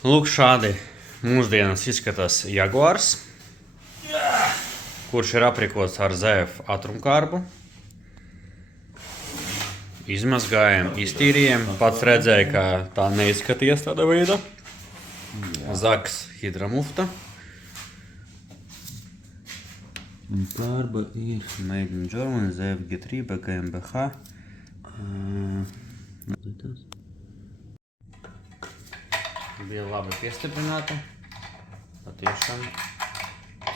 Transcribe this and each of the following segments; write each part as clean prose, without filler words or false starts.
Lūk, šādi mūsdienas izskatās Jaguars, kurš ir aprīkots ar ZF atrumkārbu. Izmazgājām, iztīrījām. Pats redzēja, ka tā neizskatījās tāda veida. Zaks hidramufta. Un kārba ir Made in Germany, ZF G3, GmbH. Bija labi piestiprināta. Patiešām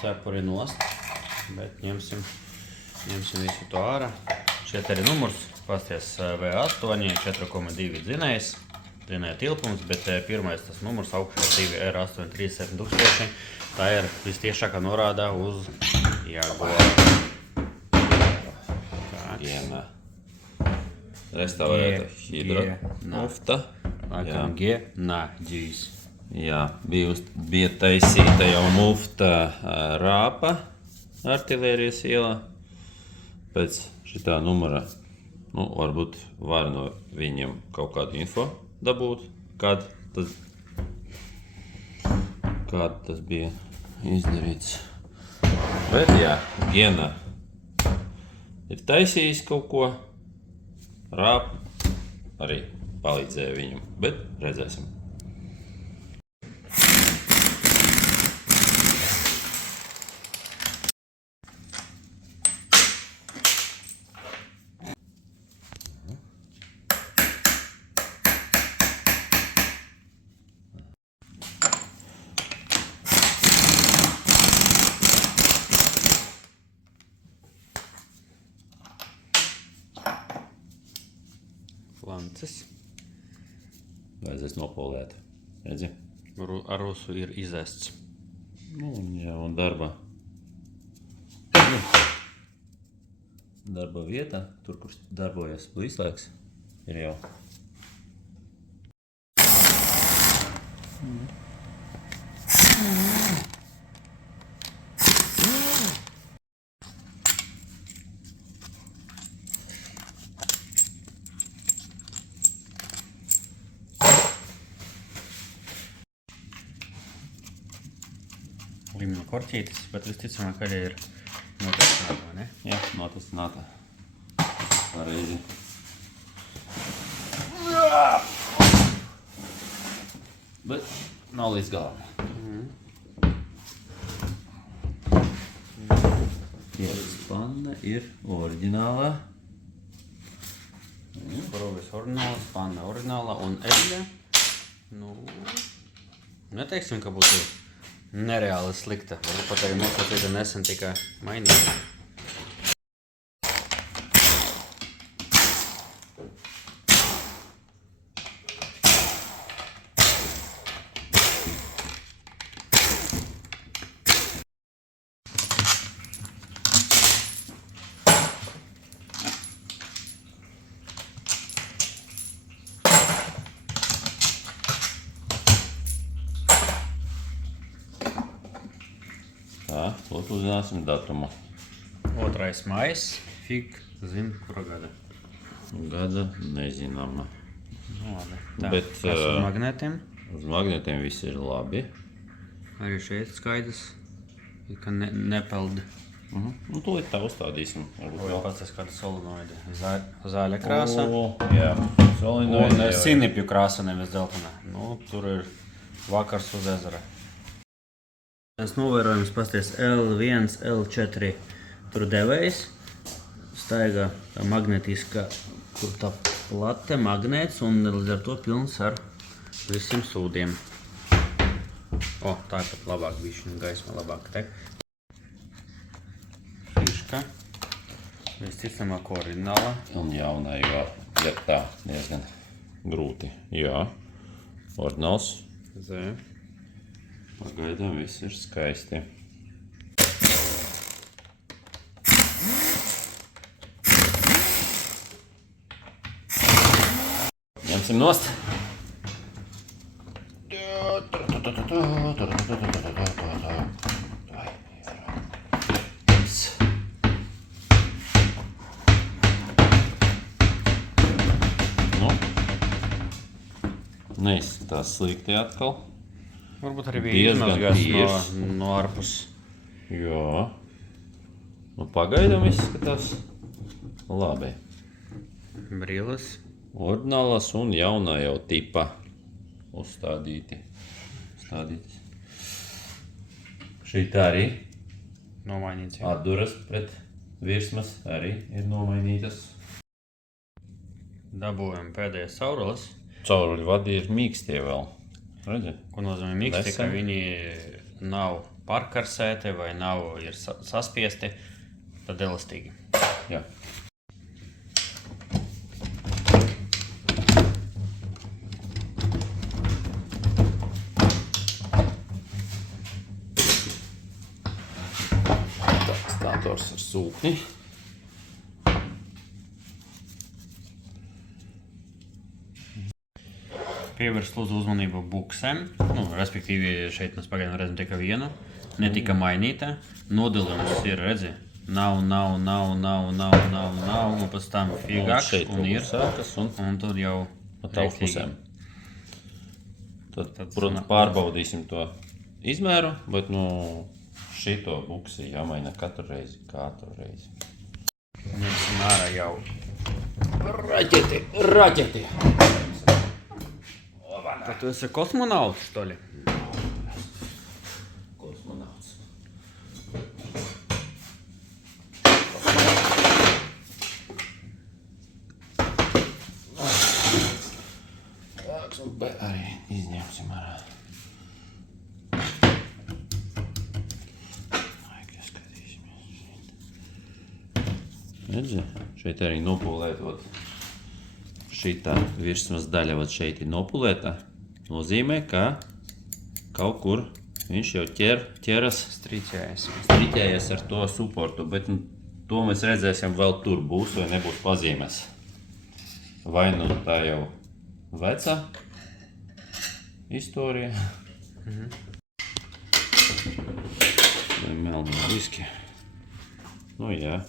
cepuri nost, bet ņemsim visu to ārā. Šeit arī numurs, pasties V8, 4,2 dzinējs, dzinēja tilpums, bet pirmais tas numurs augšā 2R837 000. Tā ir vistiešākā norāda uz Jaguaru. Gena. Restaurēta hidramufta. G-nāģīs. Jā, bija taisīta jau mufta Rāpa artilērijas ielā. Pēc šitā numura, varbūt var no viņiem kaut kādu info dabūt, kad tas bija izdarīts. Bet jā, Gena ir taisījis kaut ko, Rāpa arī palīdzēja viņam, bet redzēsim. Lances. Vajadzēs nopolēt. Redzi? Ar rusu ir izests. Jā, un darba vieta, tur, kur darbojas plīslēks, ir jau. Limna korķītis, bet visticamāk arī ir notestināta, vai ne? Jā, notestināta. Pareizi. Bet nav līdz galam. Spanna ir oriģinālā. Provis oriģināla, spanna oriģināla un eļļa. Neteiksim, ka būtu nereāli slikta. Varbūt pat arī nosacīta nesen tikai mainīta. Tā, lūk uzzināsim datumu. 2. maijs, fig zin, kura gada. Gada nezināma. Labi. Tā, Bet, kas uz magnētiem? Uz magnētiem viss ir labi. Arī šeit skaidrs, ka nepeld. Tūlīt tā uzstādīsim. Vai pats tas kāda solinoidi. Zāļa krāsa. Jā, Un solinoidi. sinipju krāsa, nevis dzeltenā. Tur ir vakars uz ezera. Viens novērojums pasties L1, L4 tur devējs. Staigā tā magnetiska, kur tā plate, magnēts un līdz ar to pilns ar visiem sūdiem. Tā ir pat labāk bišķiņa gaisma, labāk tek. Fiška. Visticamāk oriģināla. Un jaunai vēl, ja tā diezgan grūti. Jā, oriģināls. Pagaidām viss ir skaisti. Ņemsim nost. Neizskatās slikti atkal. Varbūt arī bija izmazgāts no ārpus. Jā. Nu, pagaidām izskatās labi. Brilles. Ordinālās un jaunā jau tipa uzstādīti. Šī tā arī Nomainīts. Jā. atduras pret virsmas arī ir nomainītas. Dabūjam pēdējais saurules. Cauruļu vadi ir mīkstie vēl. Redzi? Ko nozīmē mīksti, ka viņi nav pārkarsēti vai nav ir saspiesti, tad elastīgi. Jā. Stators ar sūkni. Pievērst lūdzu uzmanību buksēm. Respektīvi šeit mēs pagaidām redzam tikai vienu. Netika mainīta. Nodalījums ir, redzi, nav, un pēc tam figaks, un ir, un tur jau no tavas pusēm. Tad, protams, pārbaudīsim to izmēru, bet šito buksi jāmaina katru reizi. Ņemsim ārā jau. Raķeti! Tad tu esi kosmonauts, što li? Kosmonauts. Bet arī izņemsim ārā. Redzi, šeit arī nopulētot. Šitā virsmas daļa šeit ir nopulēta. Nozīmē, ka kaut kur viņš jau ķeras striķējas ar to suportu, bet to mēs redzēsim vēl tur būs vai nebūs pazīmes. Vai nu tā jau vecā istorija. Vai melni diski. Nu jā.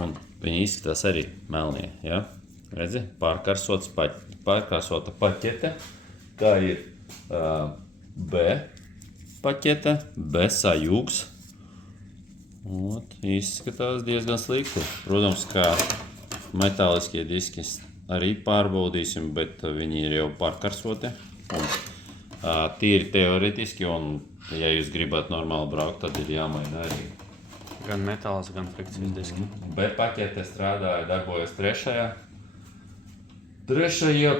Un viņi izskatās arī melnie, ja? Redzi, pārkarsota paķete, kā ir B paķete, B sajūgs. Izskatās diezgan slikti. Protams, kā metāliskie diski arī pārbaudīsim, bet viņi ir jau pārkarsoti. Tīri teoretiski, un ja jūs gribat normāli braukt, tad ir jāmaina arī. Gan metāls, gan frikcijas diski. B paķete strādāja, darbojas trešajā,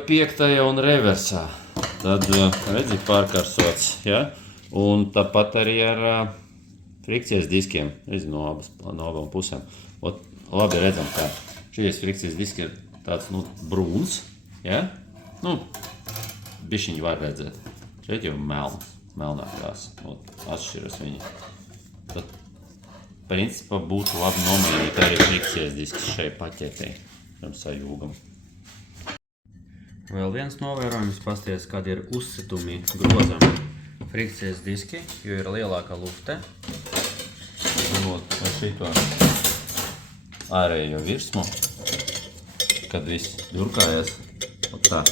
piektajā un reversā. Tad, redzi, pārkarsots, ja? Un tāpat arī ar frikcijas diskiem, redzi, no abām pusēm. Labi redzam, ka šīs frikcijas diski ir tāds, brūns, ja? Bišķiņi var redzēt. Šeit jau melnā krāsa, atšķiras viņi. Tad, principā, būtu labi nomainīt arī frikcijas diskus šai paķetei, sajūgam. Vēl viens novērojums, pasties, kad ir uzsitumi grozam frikcijas diski, jo ir lielāka lufte. Ar šito ārējo virsmu, kad viss durkājas, tā.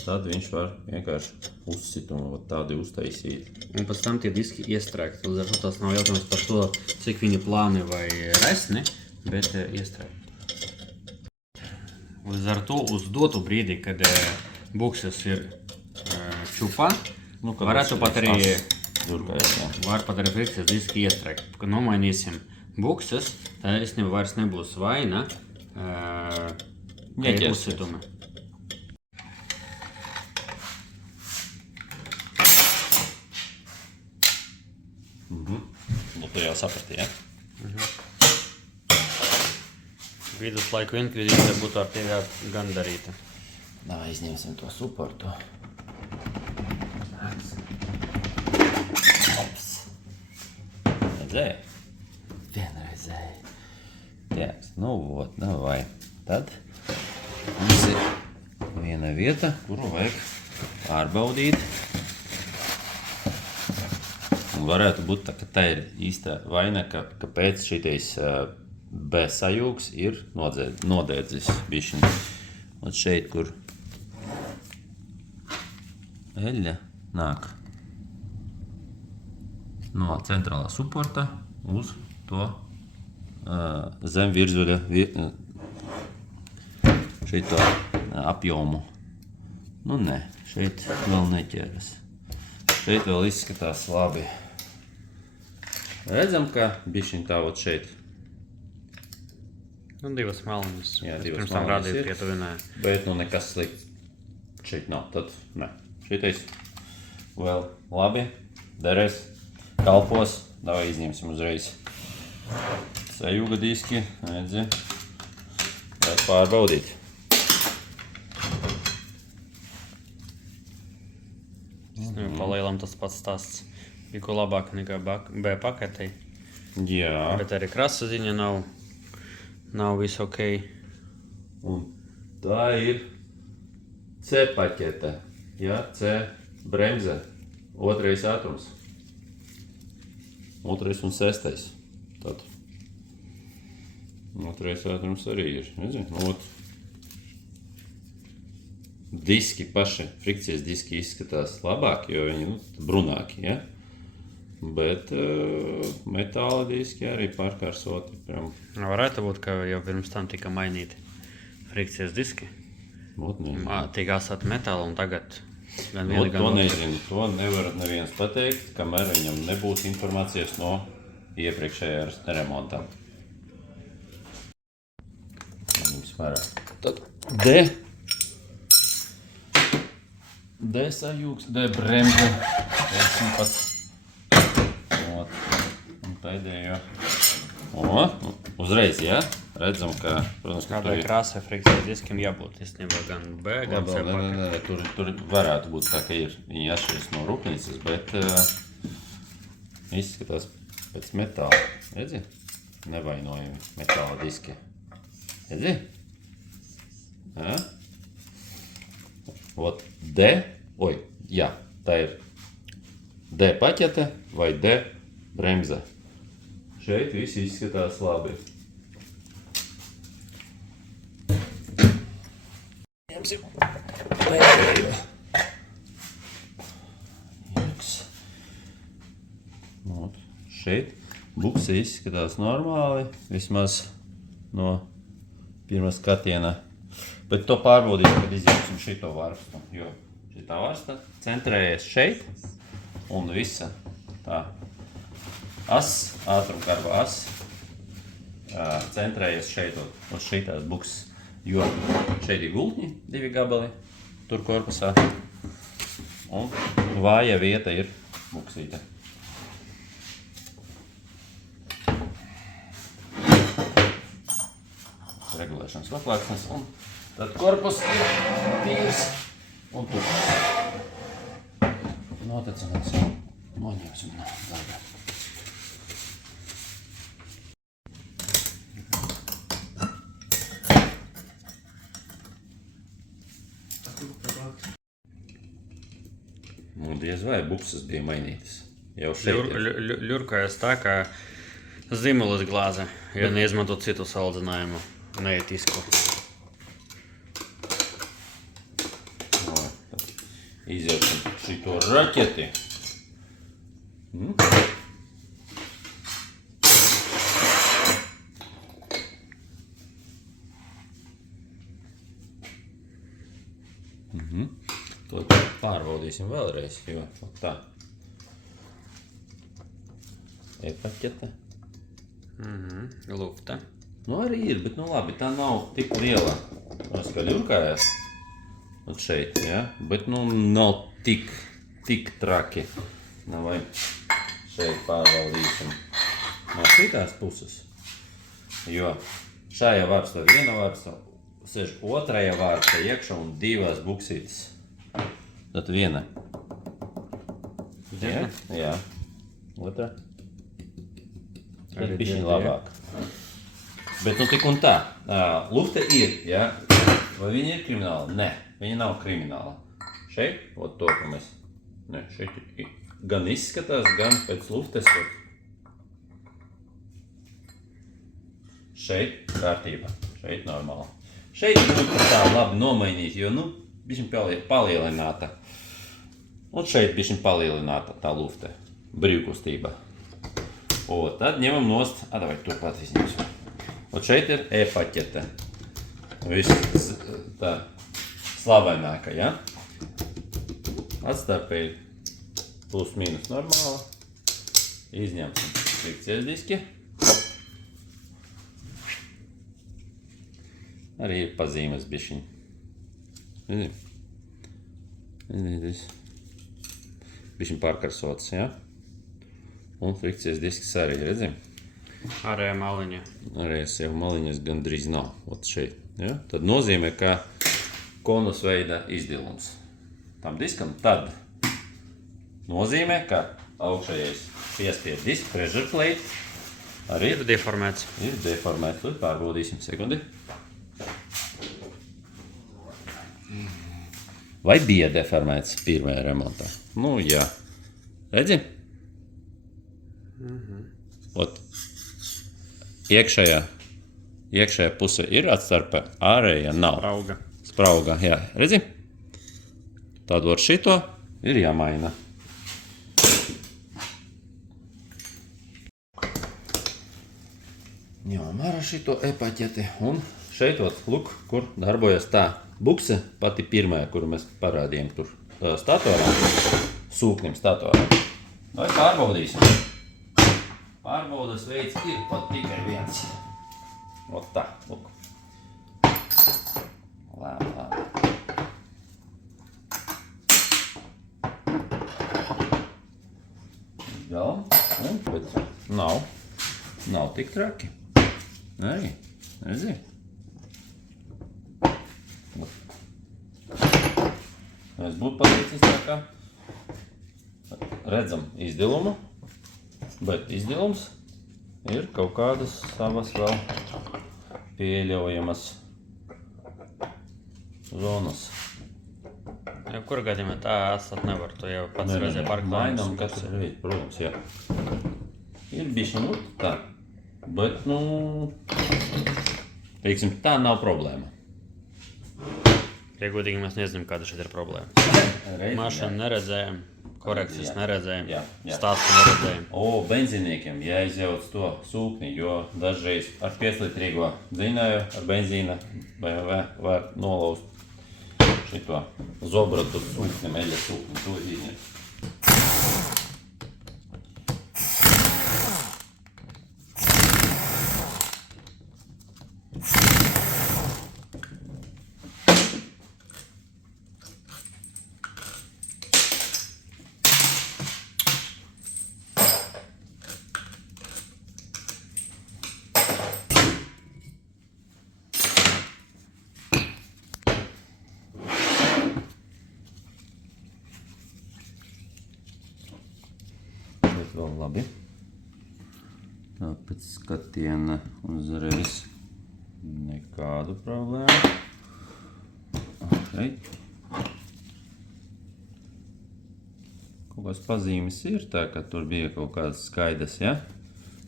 Tad viņš var vienkārši uzsitumu tādi uztaisīt. Un pēc tam tie diski iestrēgt. Līdz ar to tas nav jautājums par to, cik viņi plāni vai resni, bet iestrēgt. Līdz ar to uz dotu brīdi, kad bukses ir čupā, varētu pat arī frikcijas diski iestrēgt. Kad nomainīsim bukses, tad īstenībā vairs nebūs vaina, ka ir uzsitumi. Tu jau saprati, ja? Viduslaiku inkvizīcija būtu ar tevi gandarīta. Izņemsim to suportu. Redzēji? Vienreizēji. Tieks, vai. Tad mums ir viena vieta, kuru vajag pārbaudīt. Un varētu būt tā, ka tā ir īsta vaina, kāpēc šitais B sajūgs ir nodēdzis bišķiņ. Un šeit, kur eļļa nāk no centrālā suporta uz to zem virzuļa šito apjomu. Nu, nē, šeit vēl neķēras. Šeit vēl izskatās labi. Redzam, ka bišķiņ tā vot šeit. Nu, divas maliņas. Jā, Es divas pirms tam maliņas rādīju ir. pietuvināju. Bet nu nekas slikts šeit nav. Tad, nē, šitais vēl labi, derēs, kalpos. Davai izņemsim uzreiz sajūga diski, redzi, vajag pārbaudīt. Palielam tas pats stāsts. Bija ko labāk nekā B paketei. Jā, Bet arī krasa ziņa nav viss ok. un tā ir C paķete, jā, C bremze, otrais ātrums, otrais un sestais. Tad otrais ātrums arī ir, redzi, ot. Diski paši, frikcijas diski izskatās labāk, jo viņi brunāki, ja? Bet metāla diski arī pārkārsoti. Varētu būt, ka jau pirms tam tika mainīti frikcijas diski. Tika asāti metāli un tagad gan viena, gan To otra. nezinu, to nevar neviens pateikt, kamēr viņam nebūs informācijas no iepriekšējā remontā. Ņems vērā. Tad D sajūgs, D bremze. Esam pat. Un pēdējo. Uzreiz, jā? Redzam, ka, protams, ka Kādai krāsai frikcijas diskiem jābūt īstenībā gan B, gan C paketei. Tur varētu būt tā, ka ir viņi atšķiras no rūpnīcas, bet izskatās pēc metāla. Redzi? Nevainojami metāla diski. Redzi? Ja? Ot D, jā, tā ir D paķete vai D bremze. Šeit viss izskatās labi. Ņemsim pēdējo. Šeit bukse izskatās normāli, vismaz no pirmā skatiena. Bet to pārbaudīsim, kad izjausim šito varstu, jo šitā varsta centrējies šeit un visa tā as, ātrumkarba as, centrējies šeit uz šitās bukses, jo šeit ir gultņi, 2 gabali, tur korpusā, un vāja vieta ir buksīte. Regulēšanas paplāksnes, un tad korpus ir tīrs un tukšs. Notecināts, noņemsim no darba. Nu, diez vai bukses bija mainītas. Jau šeit ir. Ļurkojas tā, ka zimulis glāze, ja neizmantot citu saldzinājumu. Neetisku. Izjausim šito raķeti. To pārbaudīsim vēlreiz, jo tā. E-paķete. Lufta. Nu arī ir, bet nu labi, tā nav tik liela. Protams, ka ļurkājās šeit, ja? Bet nu nav tik traki. Nu vai šeit pārbaudīsim no šitās puses. Jo šajā vārstā viena vārsta, sež otrajā vārstā iekšā un 2 buksītes. Tad viena. Ja? Jā. Otra. Tad bišķiņ labāk. Bet nu tik un tā, lufte ir, ja? Vai viņa ir krimināla? Nē, viņa nav krimināla. Šeit, ot to, ka mēs, ne, šeit gan izskatās, gan pēc luftes, šeit kārtība, šeit normāli. Šeit būtu tā labi nomainīt, jo, nu, bišķiņ palielināta. Un šeit bišķiņ palielināta tā lufte, brīvkustība. O, tad ņemam nost, davai turpat izņemsim. Un šeit ir e-paķete. Viss tā slavenāka, ja? Atstarpe ir plus mīnus normāla. Izņemsim frikcijas diski. Arī ir pazīmes bišķiņ. Bišķiņ pārkarsots, ja? Un frikcijas disks arī, redzim? Ārējā maliņa. Ārējās jau maliņas gandrīz nav, ot šeit. Ja? Tad nozīmē, ka konus veida izdilums tam diskam. Tad nozīmē, ka augšējais piespied disk, pressure plate, arī Ir deformēts. ir deformēts. Tur pārbaudīsim sekundi. Vai bija deformēts pirmajā remontā? Nu, jā. Redzi? Ot, iekšējā puse ir atstarpe, ārējā nav. Auga. Sprauga, jā. Redzi? Tad var šito ir jāmaina. Ņemam ārā šito e-paķeti un šeit, lūk, kur darbojas tā bukse, pati pirmā, kuru mēs parādījām tur statorā, sūknim statorā. Vai pārbaudīsim? Pārbaudas veids ir pat tikai viens. Ot tā, lūk. Labi. Galam, bet nav tik traki. Arī, redzi? Mēs būtu pateicis tā kā redzam izdilumu, bet izdilums ir kaut kādas savas vēl pieļaujamas zonas. Jebkurā gadījumā tā atstāt nevar, to jau pats reizē pārklājums. Mainām katru reizi, protams, jā. Ir bišķi, nu, tā, bet, nu, teiksim, tā nav problēma. Ja godīgi mēs nezinām, kāda šeit ir problēma. Reizi, Mašanu neredzējām, korekcijas Jā. neredzējām, Jā, jā. stāstu neredzējām. Benzīniekiem jāizjauc to sūkni, jo dažreiz ar 5-litrīgo dzinēju ar benzīna BMW var nolaust šito zobratu sūkni, meļa sūkni, to izņemt. Vēl labi. Tā pēc skatiena uzreiz nekādu problēmu. Šeit. Kaut kāds pazīmes ir tā, ka tur bija kaut kādas skaidras, ja?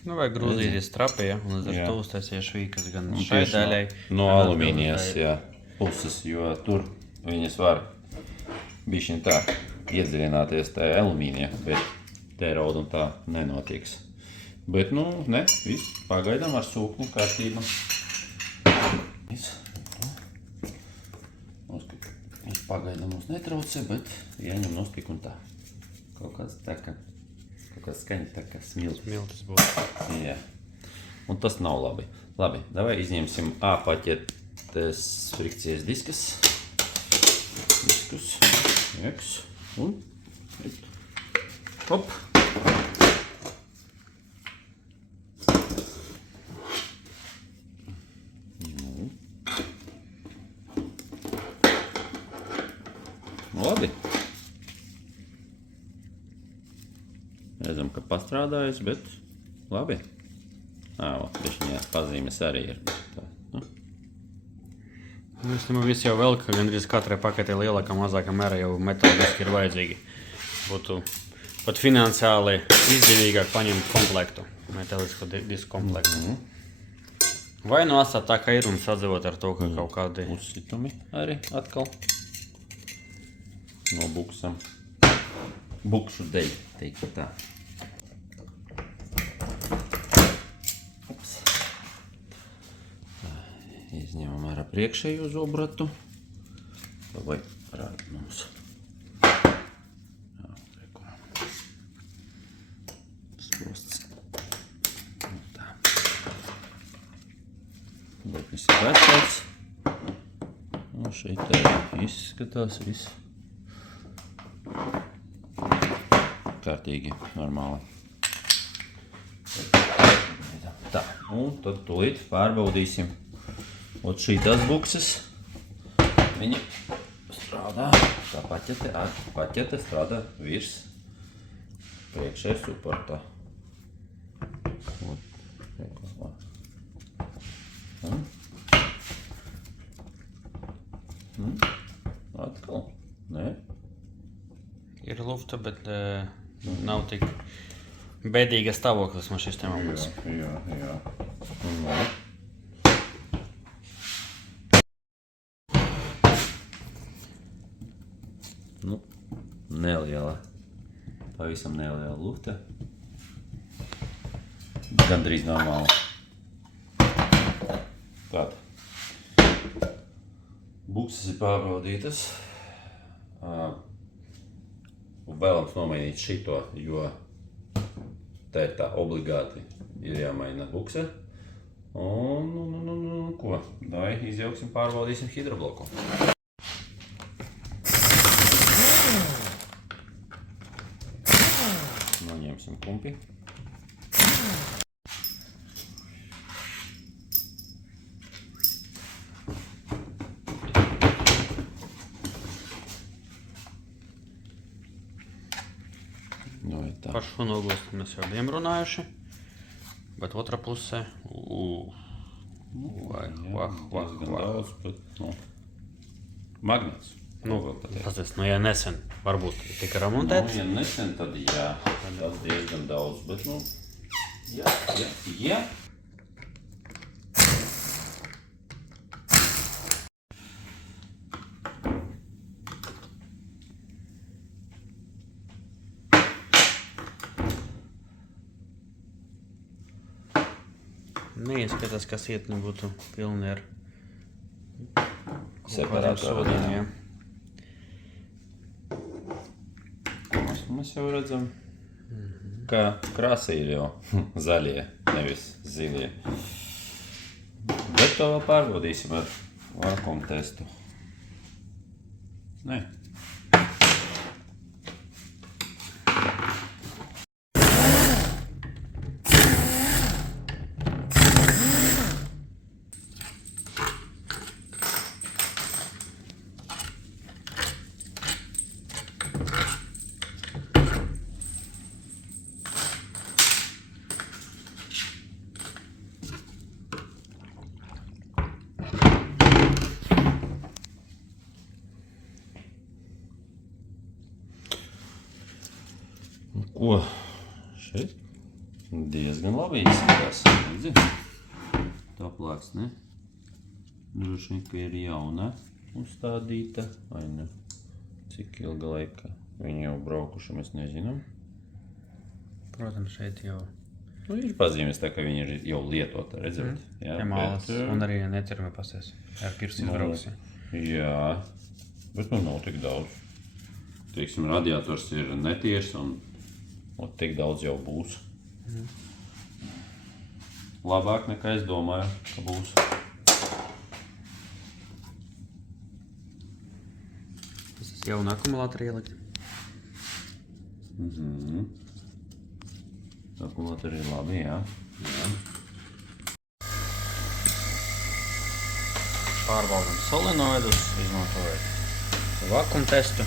Nu, vai grūzīties trapē, ja? Un līdz Jā. ar to uztaisies švīkas gan Un šai tieši daļai. No gan alumīnijas, atbildēji. jā, puses, jo tur viņas var bišķiņ tā iedziļināties tajā alumīnijā, bet tērauda un tā nenotiks. Bet, nu, ne, viss, pagaidām ar sūkni kārtība. Viss pagaidām mums netraucē, bet jāņem nost tik un tā. Kaut kāds tā kā, kaut kāds skaņa tā kā smilts. Miltis būs. Jā. Un tas nav labi. Labi, davai izņemsim A-paķetes frikcijas diskus. Eks. Un. Hop. Nu, labi. Redzam, ka pastrādājas, bet labi. Bišķiņās pazīmes arī ir. Tā, nu. Es domāju, viss jau vēl, ka gandrīz katrai paketē lielākā, mazākā mērā jau metāla diski ir vajadzīgi. Būtu pat finansiāli izdevīgāk paņemt komplektu, metālisku disku komplektu. Vai nu atstāt tā, kā ir un sadzīvot ar to, ka kaut kādi... Uzsitumi arī atkal no buksam. bukšu dēļ, teiktu tā. Ups. Tā, izņemam ārā priekšējo zobratu. Vai parāda mums. Jā, reku. Sposts. Tā. Buknis ir vecāks. Un šeit arī izskatās viss kārtīgi, normāli. Tā, un tad tūlīt pārbaudīsim. Ot šī tas bukses. Viņa strādā, tā paķete strādā virs priekšē suporta. Atkal? Nē? Ir lufta, bet nav tik bēdīga stāvoklis man šis temats. Jā. Nu, neliela, pavisam neliela lufta. Gandrīz normāla. Tātad. Bukses ir pārbaudītas. Vēlams nomainīt šito, jo tā ir tā obligāti ir jāmaina bukse. Un ko? Dai izjauksim, pārbaudīsim hidrobloku. Noņemsim kumpi. Par šo noglostu mēs jau bijām runājuši, bet otrā pusē, Daudz, bet, magnets. Tas ja nesen, varbūt tika remontēts. Ja nesen, tad jā, tas diezgan daudz, bet, jā. Neizskatās, ka sietni būtu pilni ar Separātoriem, jā. Mēs jau redzam, ka krāsa ir jau zaļie, nevis zilie. Bet to vēl pārbaudīsim ar vakuum testu. Nē. Ko? Šeit diezgan labi izskatās. Redzi? Tā plāks, ne? Droši vien, ka ir jauna uzstādīta. Vai ne? Cik ilga laika viņi jau braukuši, mēs nezinām. Protams, šeit jau Ir pazīmes tā, ka viņi ir jau lietota, redzēt. Mālas un arī necerami pasēs ar pirkstu izbrauksi. Jā, bet nav tik daudz. Teiksim, radiators ir netiešs un tik daudz jau būs. Labāk nekā es domāju, ka būs. Tas ir jauna akumulātora ielikt. Akumulātori ir labi, jā. Pārbaudam solenoidus, izmantojot vakuum testu.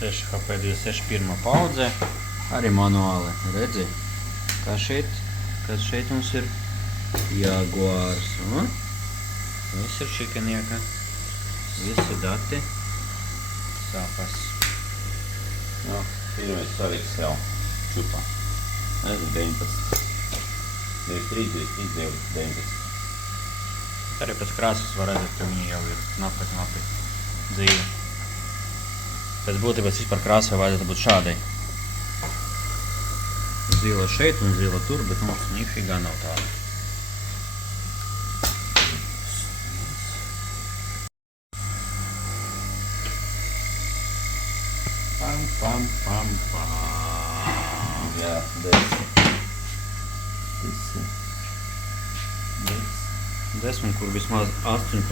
6HP261 paudze, arī manuāli. Redzi, kas šeit mums ir Jaguars. Viss ir šikanieka, visi dati, sāpas. Pirmais saviks jau čupā. 19. 23, 23, 19. Arī pēc krāsas var redzēt, ka viņi jau ir knapi dzīvi. Pēc būtības vispār krāsai vajadzētu būt šādai. Zila šeit un zila tur, bet mums nifigā nav tāda. Pam. Jā, 10. 10, kur vismaz 18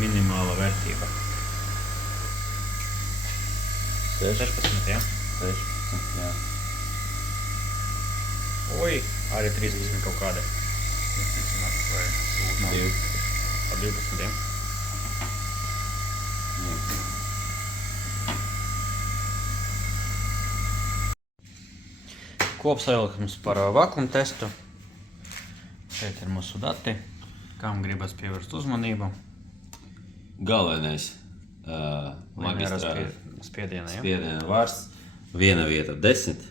minimāla vērtība. 16, jā? 16, jā. Oi, arī 13 kaut kāda. Vai 12. Pa 12, jā? Kopsavilkums par vakuum testu. Šeit ir mūsu dati, kam gribas pievērst uzmanību. Galvenais Lineāra spiediena, jā? spiediena vārsts. Viena vieta 10,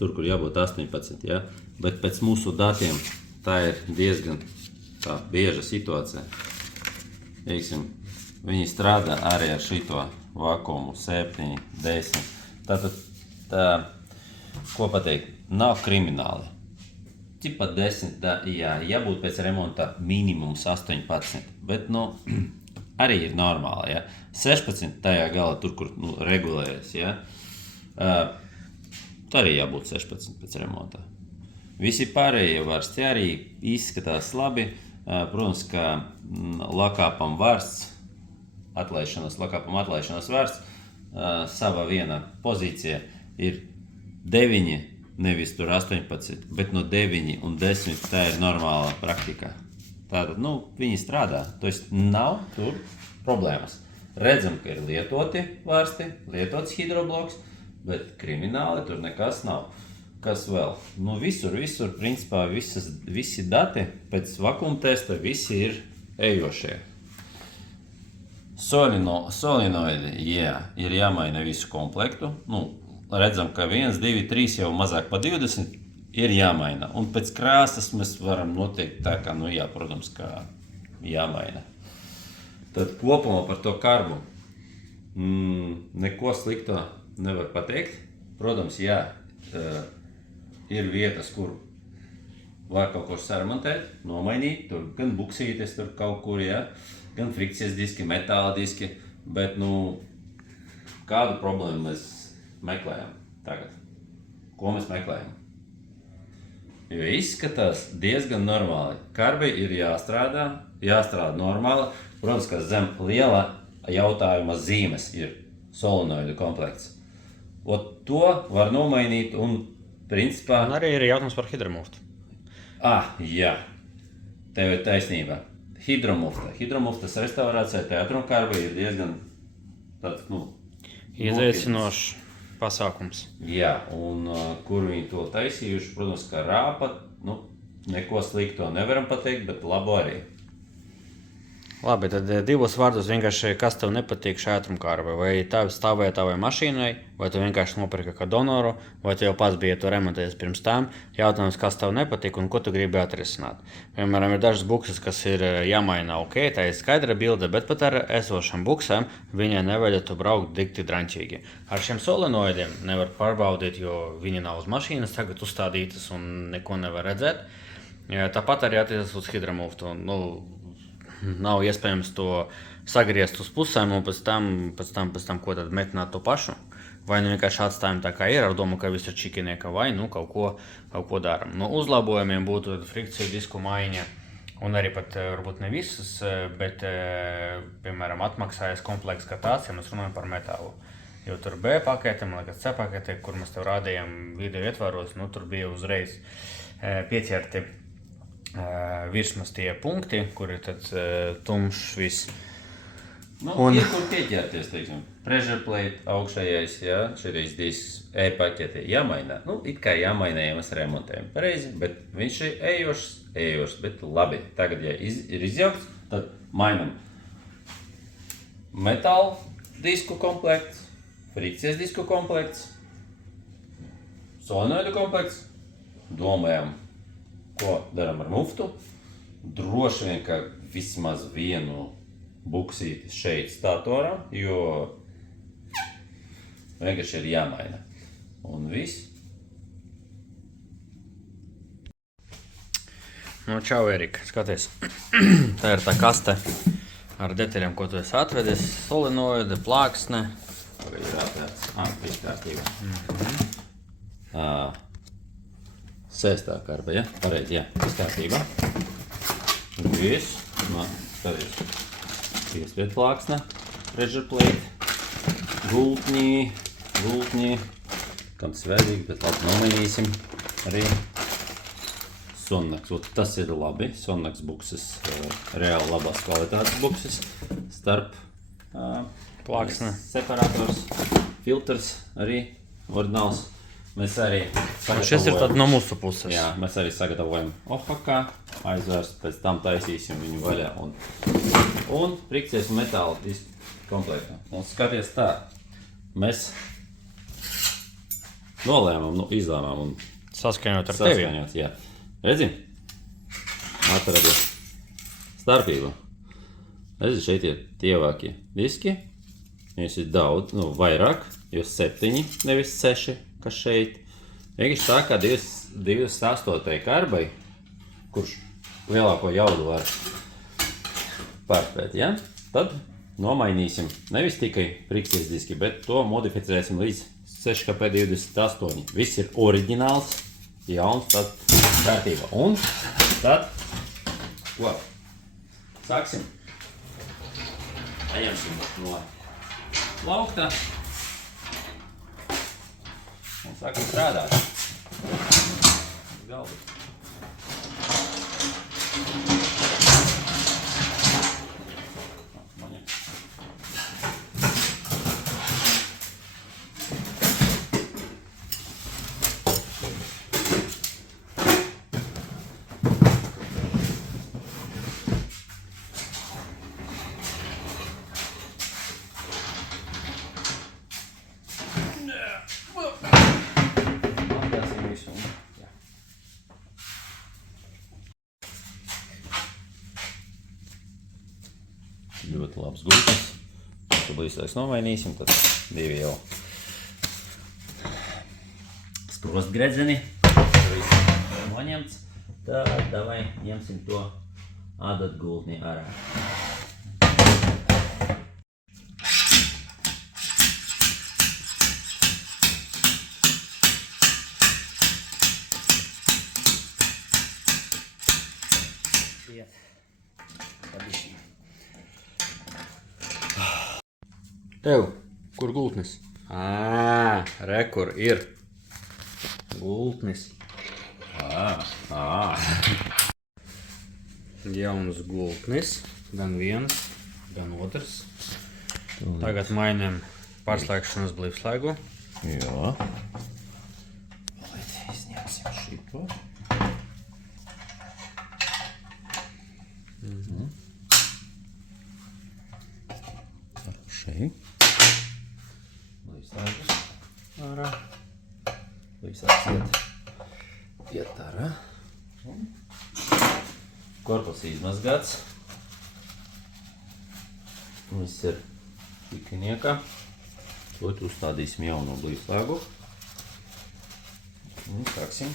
tur, kur jābūt 18, ja? Bet pēc mūsu datiem tā ir diezgan tā bieža situācija. Teiksim, viņi strādā arī ar šito vakuumu 7, 10. Tātad, ko pateikt, nav krimināli. Tipa 10, jā, jābūt pēc remonta minimums 18, bet, arī ir normāli, ja. 16 tajā galā, tur, kur, regulējas, ja. Tā arī jābūt 16 pēc remonta. Visi pārējie vārsti arī izskatās labi. Protams, ka lakāpam atlaišanas vārsts sava viena pozīcija ir 9, nevis tur 18, bet no 9 un 10 tā ir normāla praktika. Tātad, viņi strādā, to nav tur problēmas. Redzam, ka ir lietoti vārsti, lietots hidrobloks, bet krimināli tur nekas nav. Kas vēl? Visur, principā, visi dati pēc vakuuma testa, visi ir ejošie. Solenoidi, ir jāmaina visu komplektu. Redzam, ka 1, 2, 3 jau mazāk pa 20 ir jāmaina. Un pēc krāsas mēs varam noteikt tā, ka, protams, ka jāmaina. Tad kopumā par to karbu neko slikto nevar pateikt. Protams, ir vietas, kur var kaut ko saremontēt, nomainīt. Tur gan buksītes, tur kaut kur, gan frikcijas diski, metāla diski. Bet, kādu problēmu mēs meklējam tagad? Ko mēs meklējam? Jo izskatās diezgan normāli. Karbai ir jāstrādā normāli. Protams, ka zem liela jautājuma zīmes ir solenoidu komplekts. To var nomainīt un principā... Un arī ir jautājums par hidromuftu. Jā. Tev ir taisnība. Hidromuftas restaurācija teatrumkarbai ir diezgan tāds, Izaicinošs pasākums. Jā, un kur viņi to taisījuši, protams, ka rāpa, neko slikto nevaram pateikt, bet labu arī. Labi, tad divos vārdos vienkārši, kas tev nepatīk šajā ātrumkārbai? Vai tā stāvēja tavai mašīnai, vai tu vienkārši nopirki kā donoru, vai tu jau pats biji to remontējies pirms tam? Jautājums, kas tev nepatīk un ko tu gribi atrisināt? Piemēram, ir dažas bukses, kas ir jāmaina tā ir skaidra bilde, bet pat ar esošām buksēm viņai nevajadzētu braukt dikti draņķīgi. Ar šiem solenoidiem nevar pārbaudīt, jo viņi nav uz mašīnas tagad uzstādītas un neko nevar redzēt. Tāpat arī attiecas uz hidromuftu. Nav iespējams to sagriezt uz pusēm un pēc tam ko tad metināt to pašu. Vai vienkārši atstājam tā kā ir, ar domu, ka viss ir čikinieka, vai kaut ko daram. Uzlabojumiem būtu frikciju disku maiņa, un arī pat varbūt ne visas, bet, piemēram, atmaksājas komplekss kā tāds, ja mēs runājam par metālu. Jo tur B pakete, man liekas C pakete, kur mēs tev rādījām video ietvaros, tur bija uzreiz pieķerti virsmas tie punkti, kur ir tad tumšs viss. Ir kur pieķerties, teiksim, pressure plate augšējais, šitais disks, paķete jāmaina. It kā jāmaina, ja mēs remontējam pareizi, bet viņš ir ejošs, bet labi. Tagad, ja ir izjaukts, tad mainam metāla disku komplekts, frikcijas disku komplekts, solenoidu komplekts, domājam, ko daram ar muftu. droši vien, ka vismaz vienu buksīti šeit statoram, jo vienkārši ir jāmaina. Un viss. Nu, čau, Erika, skaties. Tā ir tā kaste ar detaļām, ko tu esi atvedis. Solenoide, plāksne. Tagad ir atvērts. Viss kārtībā. Sēstā karba, ja? Pareizi, jā. Viss kārtībā. Viss. Skaties. Piespiedu plāksne. Pressure plate. Gultņi. Kam tas vajadzīgi, bet labi nomainīsim arī. Sonnaks, tas ir labi. Sonnaks bukses, reāli labās kvalitātes bukses. Starp Plāksne. Separators, filtrs arī ordināls. Mēs arī sagatavojam. Šis ir tad no mūsu puses. Jā, mēs arī sagatavojam ohakā, aizvērst, pēc tam taisīsim viņu vaļā un friksies un metāla komplektā. Un skaties tā, mēs izlēmām un Saskaņot ar tevi. jā. Redzi? Atradu starpību. Redzi, šeit ir tievākie diski. Viņus ir daudz, vairāk, jo 7, nevis 6, kas šeit. Vienkārši tā kā 28. karbai, kurš lielāko jaudu var pārspēt, ja? Tad nomainīsim nevis tikai friksies diski, bet to modificēsim līdz 6KP28. Viss ir oriģināls, jauns, tad kārtībā. Un tad, sāksim. Paņemsim no laukta un sākam strādāt. Galdu. Ļoti labs gultas. Tad līdzēs nomainīsim, tad 2 jau sprost gredzeni. Viss noņemts. Tad davai ņemsim to adat gultni ārā. Tev, kur gultnis? Re, kur ir gultnis. Jauns gultnis, gan viens, gan otrs. Tagad mainām pārslēgšanas blīvslēgu. Jā. Izņemsim šito. Šeit. Līdzslēgas ārā. Līdzslēgas iet ārā. Korpus izmazgāts. Viss ir tikiniekā. Tad uzstādīsim jauno blīvslēgu. Un sāksim.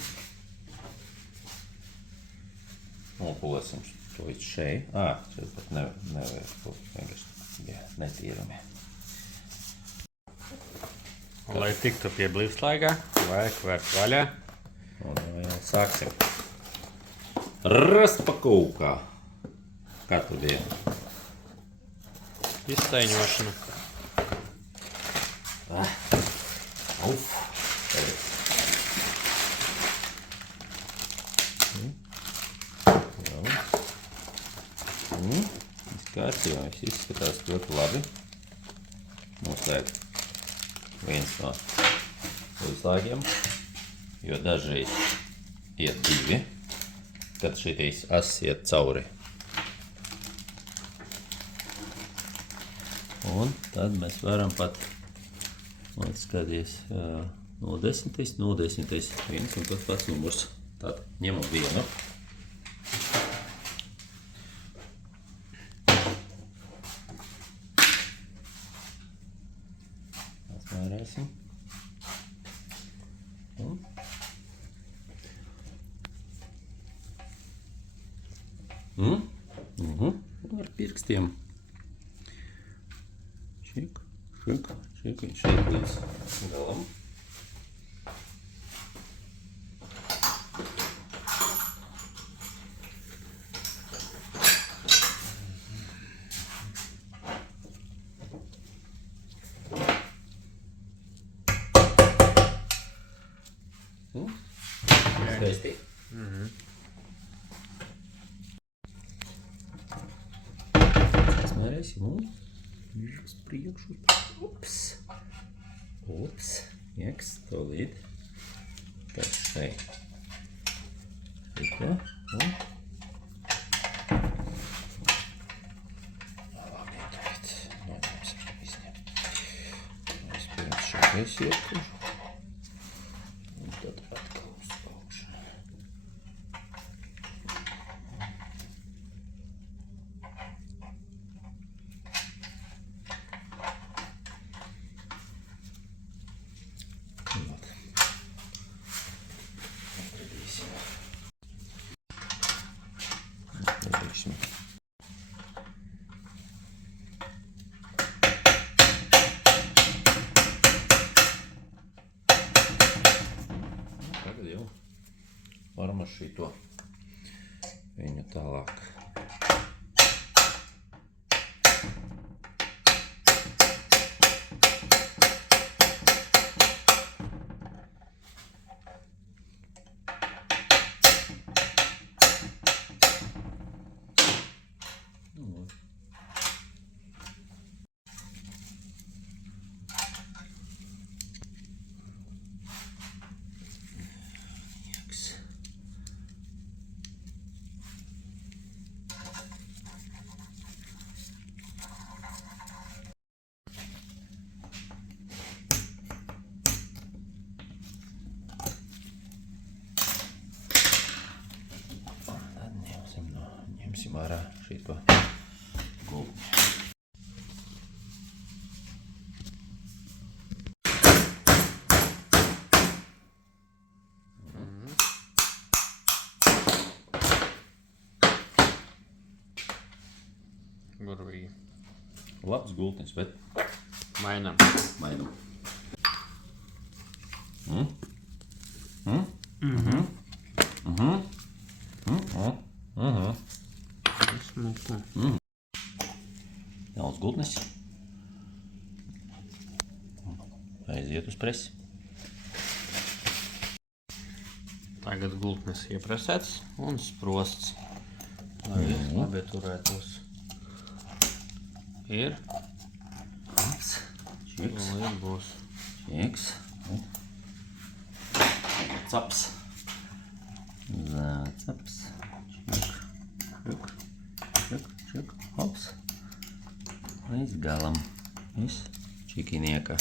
Nopulēsim to visu šeit. Šeit pat nevajag to vienkārši netīrumi. Lai tiktu pie blīvslēgā, vajag vērt vaļā. Un sāksim. Raspakūkā. Katru dienu. Izsaiņošana. Kārtībā viss izskatās ļoti labi. Mums vajag viens no līdzslēgiem, jo dažreiz iet 2, kad šitīs ass iet cauri. Un tad mēs varam pat, skaties, 0,10, 0,10, viens un tas pats numurs. Tad ņemam vienu. Ar pirkstiem. Čik, šik, šik, šeit līdz galam. Skaisti. Smērēsim un uz priekšu. Ups. Ups. Ieks, tolīt. Tad šeit. Šito. Un. Labi, tagad noņemsim izņemt. Vispirms šeit iekušu. Un tad atkal uz augšu. Вот. Atradīsim. Atradīsim. Tagad jau varam ar šito viņu tālāk. Ņemsim ārā šito gultni. Burvīgi. Labs gultnis, bet Mainām. mainam. Smuku. Jauns gultnis. Aiziet uz presi. Tagad gultnes iepresēts un sprosts. Lai viss labi turētos. Ir. Čiks. Līdz būs. Čiks. Caps. Caps. Čik. Čik. Čik. Hops. Līdz galam. Viss. Čikinieka.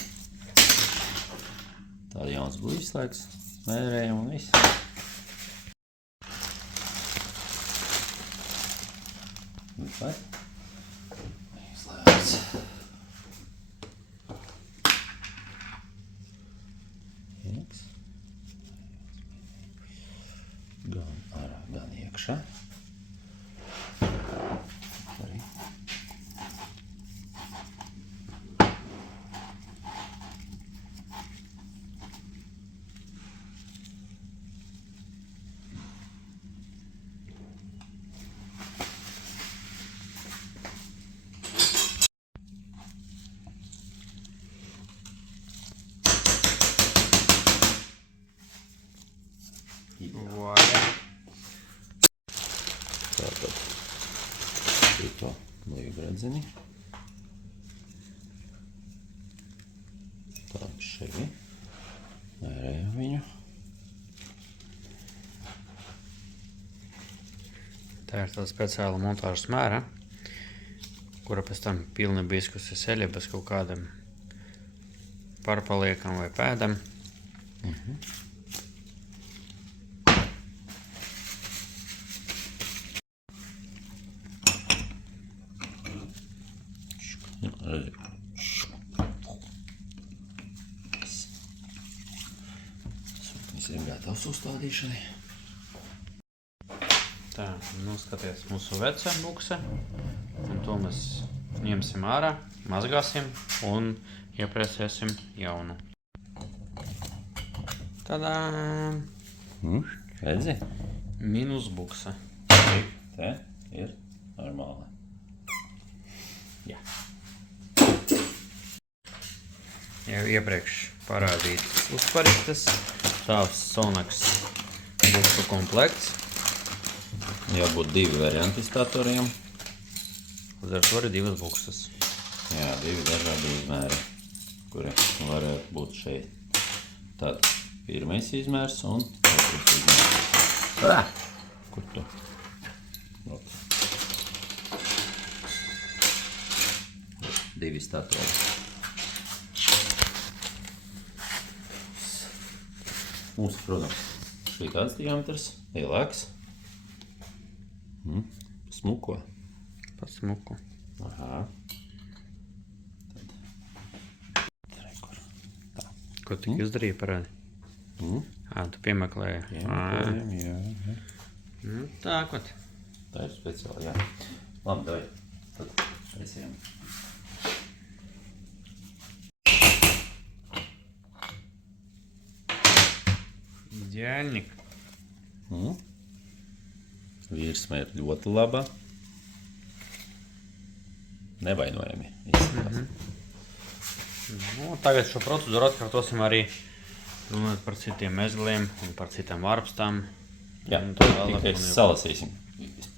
Tā jauns blīvs laiks. Mērējam un viss. Vai? Izslēgts. Ieks. Gan ārā, gan iekšā. Arī. Vaļā. Tātad šito līgredzini. Tā šeit. Mērējam viņu. Tā ir tāda speciāla montāžas mēra, kura pēc tam pilni biskusi seļa bez kaut kādam parpaliekam vai pēdam. Sūknis ir gatavs uzstādīšanai. Tā, nu skaties, mūsu veca bukse. Un to mēs ņemsim ārā, mazgāsim un iepresēsim jaunu. Tadā! Redzi? Minus bukse. Te ir normāli. Jā. Jau iepriekš parādīts uzparikstes. Tāds Sonax buksu komplekts. Jābūt 2 varianti statoriem. Līdz ar to ir 2 bukses. Jā, 2 dažādi izmēri, kuri varētu būt šeit. Tad pirmais izmērs un otrs izmērs. Kur tu? Ot. 2 statori. Mums, protams, šī kāds diametrs, lielāks. Smuko. Pa smuku. Aha. Ko tu izdarīji, parādi? Tu piemeklēji. Piemeklējam, jā. Tā, kot. Tā ir speciāli, jā. Labi, davai. Tad aizējam. Ideālnik. Virsma ir ļoti laba. Nevainojami izskatās. Nu, tagad šo procedūru atkārtosim arī runāt par citiem mezgliem un par citām varpstām. Jā, Un tā tālāk tikai un jau- salasīsim.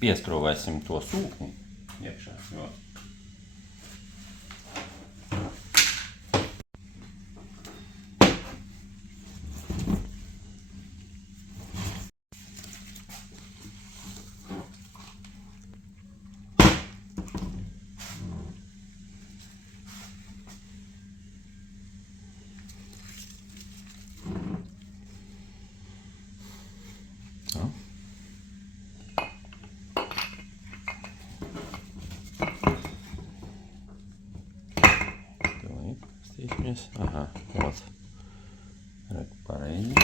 Pieskrūvēsim to sūkni iekšā. Jo. Stīsimies. Aha, ot. Redz, pareizi.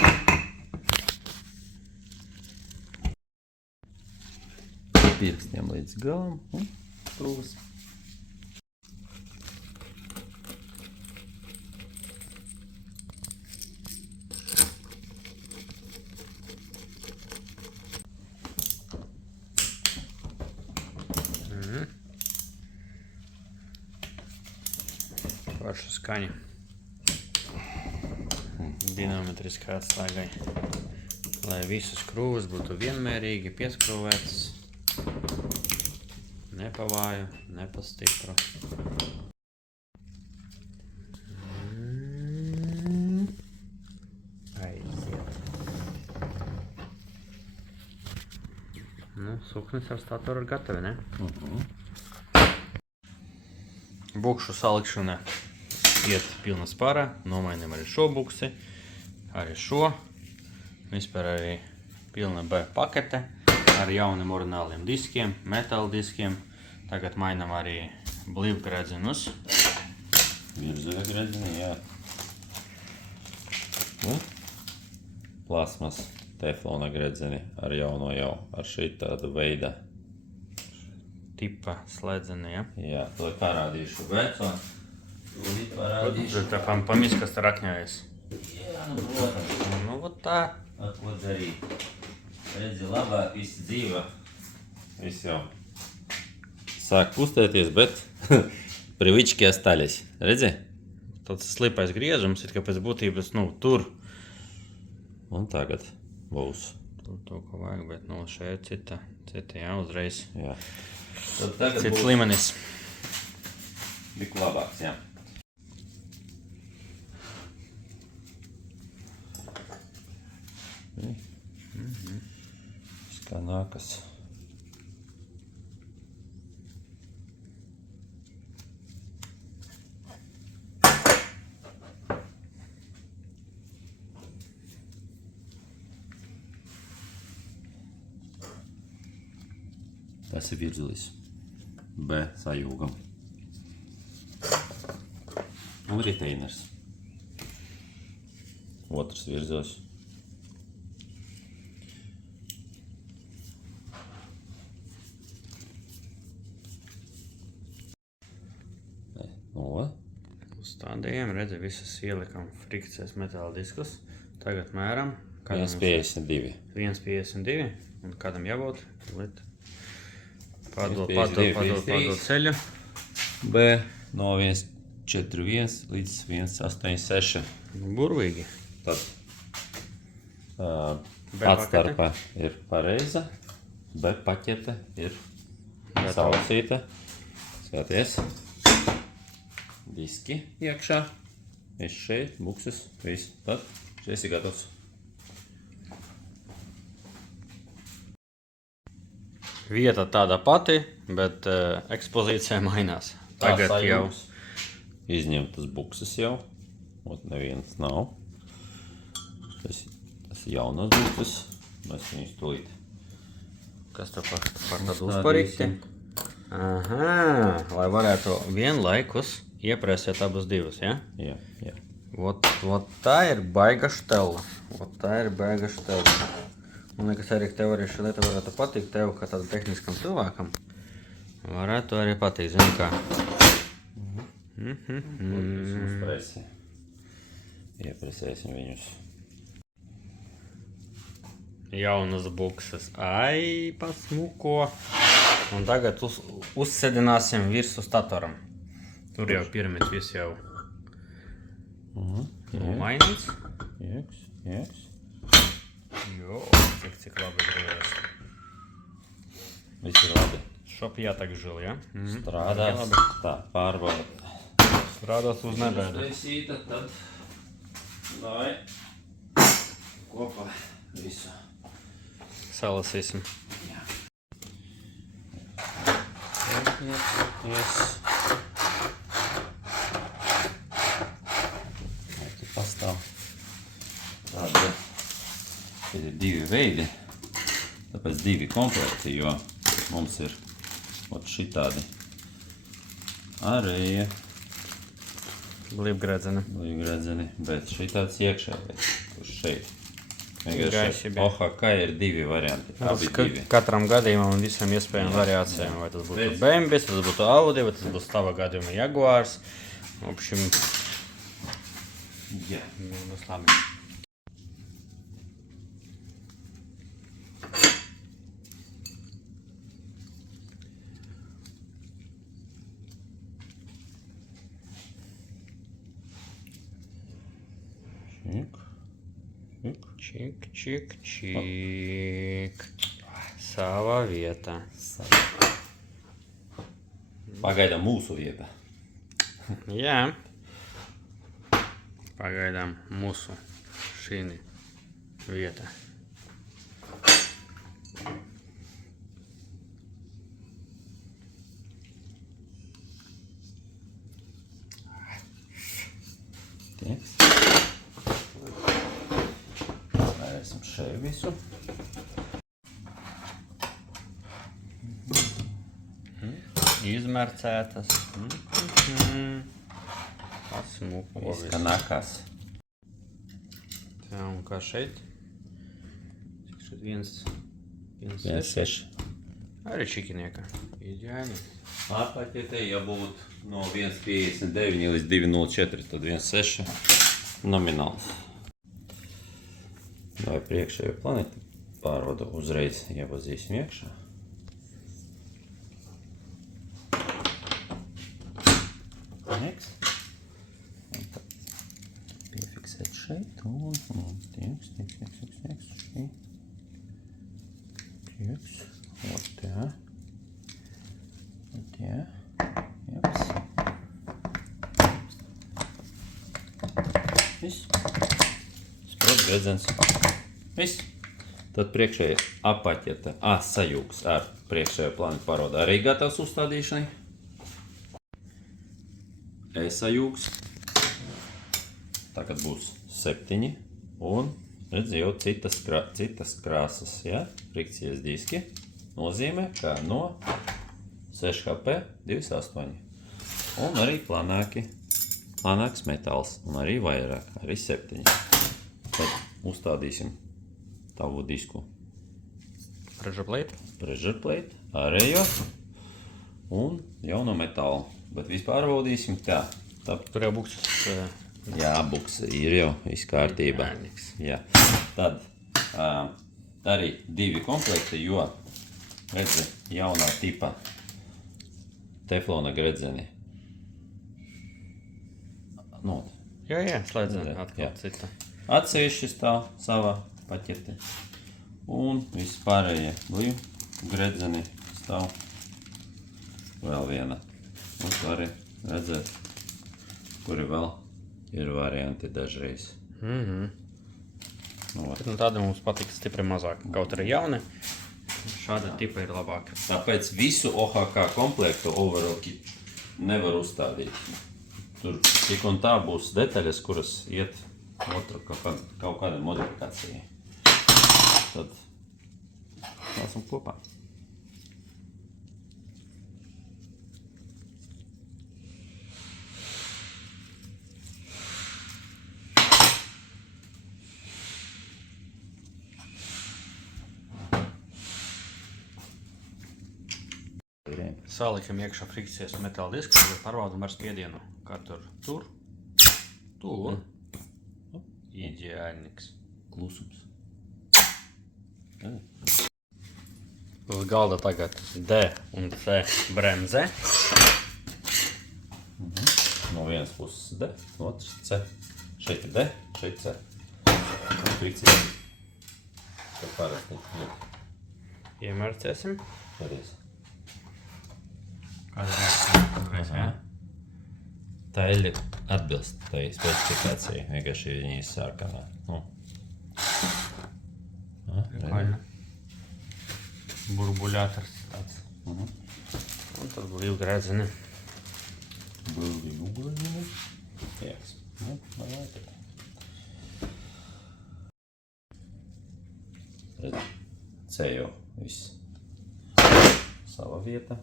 Pirkstiem līdz galam un prūvas. Forša skaņa. Dinametriskā atslēgai. Lai visas skrūves būtu vienmērīgi pieskrūvētas. Ne pa vāju, ne pa stipru. Aiziet. Nu, suknis ar statoru ir gatavi, ne? Bukšu salikšana iet pilna spārā, nomainam arī šo buksi, arī šo. Vispār arī pilna B pakete ar jauniem orināliem diskiem, metāla diskiem. Tagad mainam arī blīvu gredzenus. Virzuļa gredzeni, jā. Un plasmas teflona gredzeni ar jauno jau, ar šī tāda veida. Tipa slēdzeni, ja? Jā, to parādīšu veco. Tūlīt parādīšu. Tā pamis, kas te rakņājas. Jā, nu, protams. Nu, vot tā. Ko darīt? Redzi, labāk viss dzīva. Viss jau sāk kustēties, bet privički остались. Redzi? Tāds slipais griežums, it kā pēc būtības, nu, tur. Un tagad būs. Tur to, ko vajag, bet, nu, šeit cita, jā, uzreiz. Jā. Tad tagad Cits būs līmenis. tik labāks, jā. Kā nākas. Tas ir virzulis B sajūgam. Un retainers. Otrs virzulis. Stādījām, redzi, visas ielikam frikcijas metāla diskus. Tagad mēram. 1,52. 1,52. Un kādam jābūt? Padod 1,52, ceļu. B no 1,41 līdz 1,86. Burvīgi. Tad B atstarpa ir pareiza, B paķete ir sausīta. Skaties. Diski iekšā. Viss šeit, bukses, viss. Tad šis ir gatavs. Vieta tāda pati, bet ekspozīcija mainās. Tagad jau. Izņemtas bukses jau. Ot, nevienas nav. Tas ir jaunas bukses. Mēs viņus tūlīt. Kas tev par tādu uzparīti? Aha, lai varētu vienlaikus iepresēt abas divas, ja? Jā, jā. Vot tā ir baiga štela. Man liekas, arī tev arī šī lieta varētu patikt, tev kā tādam tehniskam cilvēkam. Varētu arī patikt, zini kā. Iepresēsim viņus. Jaunas bukses. Ai, pasmuko. Un tagad uzsēdināsim virsū statoram. Tur jau pirmīt viss jau mainīts. Ieks. Jo, cik labi gribēs. Viss ir labi. Šop jātak žil, ja? Strādās. Tā, pārbauda. Strādās uz nebēdu. Uztaisīta, tad lai kopā visu. Salasīsim. Yes. Tur pastāv tāda, ir divi veidi, tāpēc divi komplekti, jo mums ir šitādi arēja, blīvgredzeni, bet šitāds iekšējais, kurš šeit. OHK ir divi varianti, abi divi. Katram gadījumam un visam iespējām variācijām, vai tas būtu Bembis, vai tas būtu Audi, vai tas būtu tava gadījuma Jaguars. Opšim, Jā. Būs labi. Čik. Savā vietā. Pagaidām mūsu vieta. Jā. Pagaidām mūsu šī vieta. Tieks. Vērsim šeit visu. Izmercētas. Pasmuko Viss, viss. ka nakās. Tā, un kā šeit? Šeit 1,6. Arī čikinieka. Ideāli. Ārpaķetē, ja būtu no 1,59 līdz 2,04, tad 1,6 nomināls. Vai priekšējo planētu pārvadu uzreiz ievazīsim iekšā. Tieks. Un tad piefiksēt šeit un tieks. Šī. Tieks. Ot, jā. Ot, jā. Japs. Viss. Sprot gredzens. Viss. Tad priekšēja apaķeta sajūgs ar priekšējo planētu pārvadu arī gatavs uzstādīšanai. E-sajūgs. Tagad būs 7 un redz jau citas krāsas, ja? Frikcijas diski nozīmē, ka no 6HP 2,8 un arī plānāks metāls un arī vairāk, arī 7. Tad uzstādīsim tavu disku pressure plate, ārējo un jauno metālu. Bet vispār baudīsim tā. Tur jau bukses Jā, buks ir jau viss kārtībā. Jāniks. Jā. Tad arī 2 komplekti, jo, redzi, jaunā tipa teflona gredzeni. Nu, Jā, slēdzam Jā. atkal cita. atsevišķi stāv savā paķete. Un viss pārējie blīv gredzeni stāv vēl viena. Un tu arī redzēt, kuri vēl ir varianti dažreiz. Nu, Nu, tāda mums patīk stipri mazāk. Kaut arī jauni, šāda tipa ir labāka. tāpēc visu OHK komplektu overall kit nevar uzstādīt. Tur tik un tā būs detaļas, kuras iet otru kaut kāda modifikācija. Tad esam kopā. Salikam iekšā frikcijas metāla disku, lai pārbaudam ar spiedienu. Kā tur. Ideāļniks. Klusums. Uz galda tagad D un C bremze. No vienas puses D, no otras C. Šeit ir D, šeit C. Frikcija. Tad parasti. Iemērcēsim. Pareizi. Kāda ir? Tā ir atbilst tai specifikācijai, vienkārši viņa ir sarkanā. Nu. Prikольно. Burbuļātars tāds. Un tad blīv gredzeni. Brūļi. Jēks. Nu, vai tad. Redz, C jau viss. Sava vieta.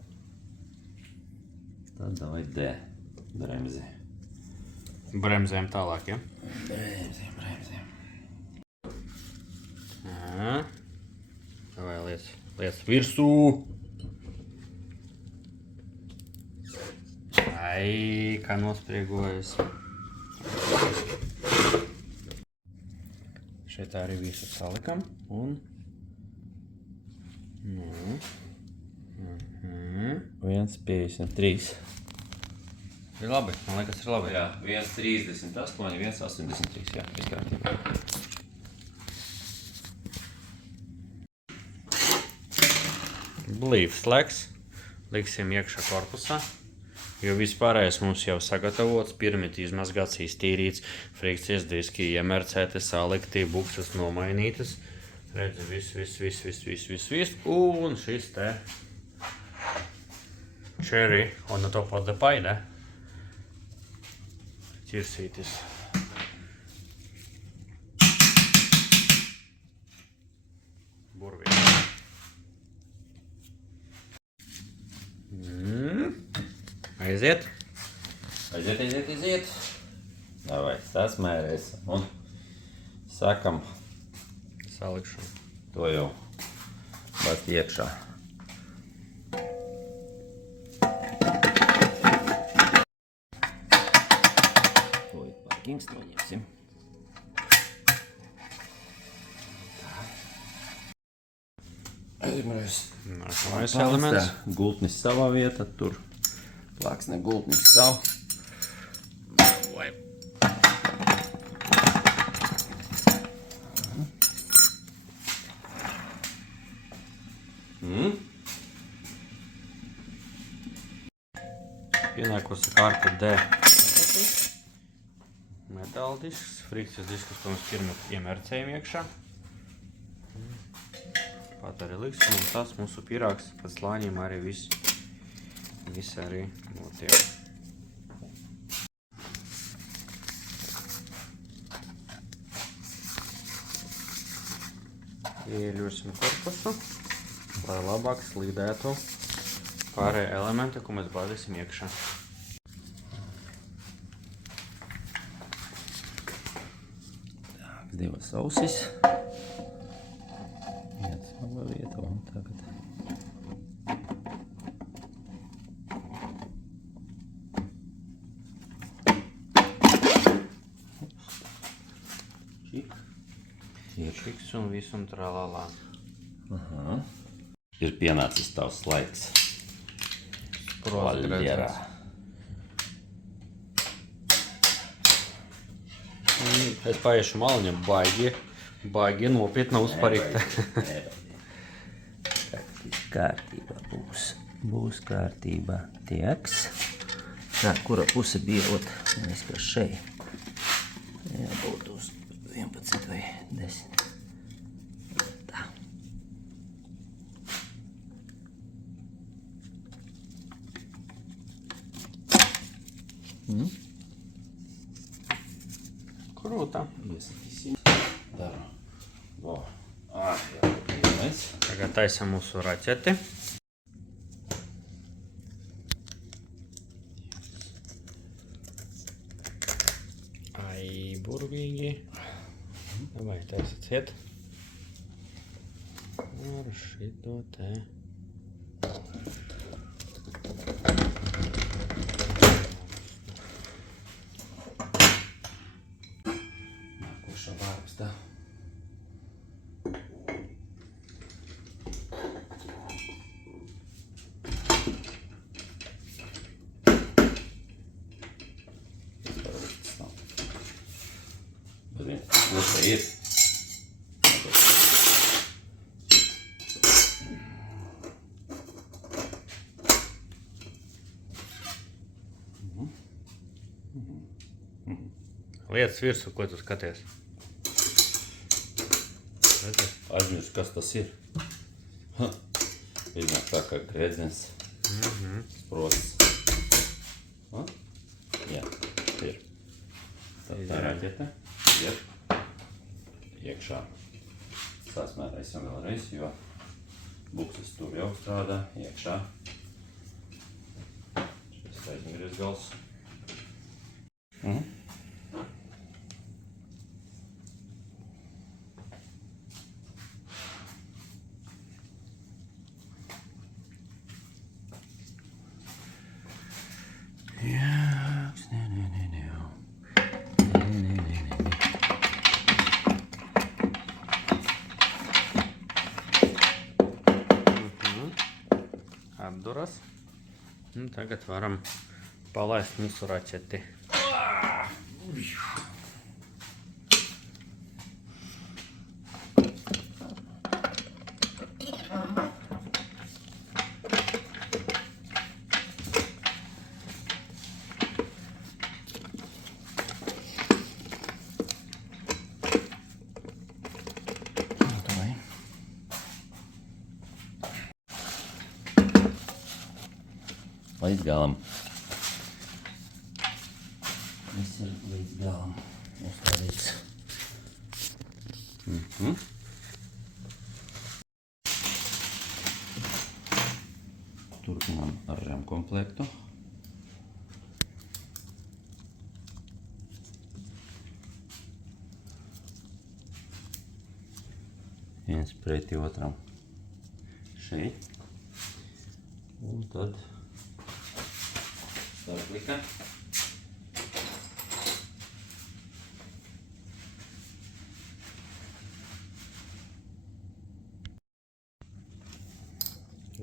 Tad davai D. Bremzi. Bremzēm tālāk, ja? Bremzi. Vai liec virsū. Ai, kā nospriegojas. Šeit arī visu salikam un... 1,53. Ir labi, man liekas, ir labi. Jā, 1,38, 1,83. Jā, viss kārtībā. Blīvs slēgs. Liksim iekšā korpusā. Jo vispārējais mums jau sagatavots, pirmīt izmazgāts, iztīrīts, frikcijas diski iemērcēti, salikti, bukses nomainītas. Redzi, viss. Un šis te cherry on the top of the pie, ne? Ķirsītis. Burvīgi. Aiziet. Aiziet. Davai, sasmēries un sākam Salikšanu. to jau bast iekšā. To ir parkings noņemsim. Aizmirst. Nākamais elements. Gultnis savā vietā, tur plāksne gultnis stāv. Vai. Pienākusi kārta D. Metāla disks, frikcijas diskus, protams, pirmie iemērcējam iekšā. Pat arī liksim, un tas mūsu pirāgs pēc slāņiem arī viss arī notiek. Ieļosim korpusu, lai labāk slīdētu pārējie elementi, ko mēs bādīsim iekšā. Divas ausis. Iet savā vietā un tagad. visu un tralalā. Ir pienācis tavs laiks. Vaļierā. Es paiešu maliņam baigi nopietna uzparikta. Kārtībā būs kārtībā. Tieks. Tā, kura puse bija, man izskās šeit. Jābūt uz 11 vai 10. Tā. Krūta. Iesatīsim. Daru. Vo. Jābūt. Tagad taisam mūsu raķeti. Ai, burvīgi. Vai taisat ar šito te. Nākošā vārpstā. Puse ir. Lietas virsū, ko tu skaties? Aizmirsu, kas tas ir. Iznāk tā kā grēdzens. Sprosts. Jā, ir. Tā raķete ir iekšā. Sasmērēsim vēlreiz, jo bukses tur jau strādā iekšā. Šis aizmīries gals. Atduras. Un tagad varam palaist mūsu raķeti. Līdz galam. Viss ir līdz galam uzstādīts. Turpinām ar remkomplektu. Viens pretī otram šeit. Un tad starplika.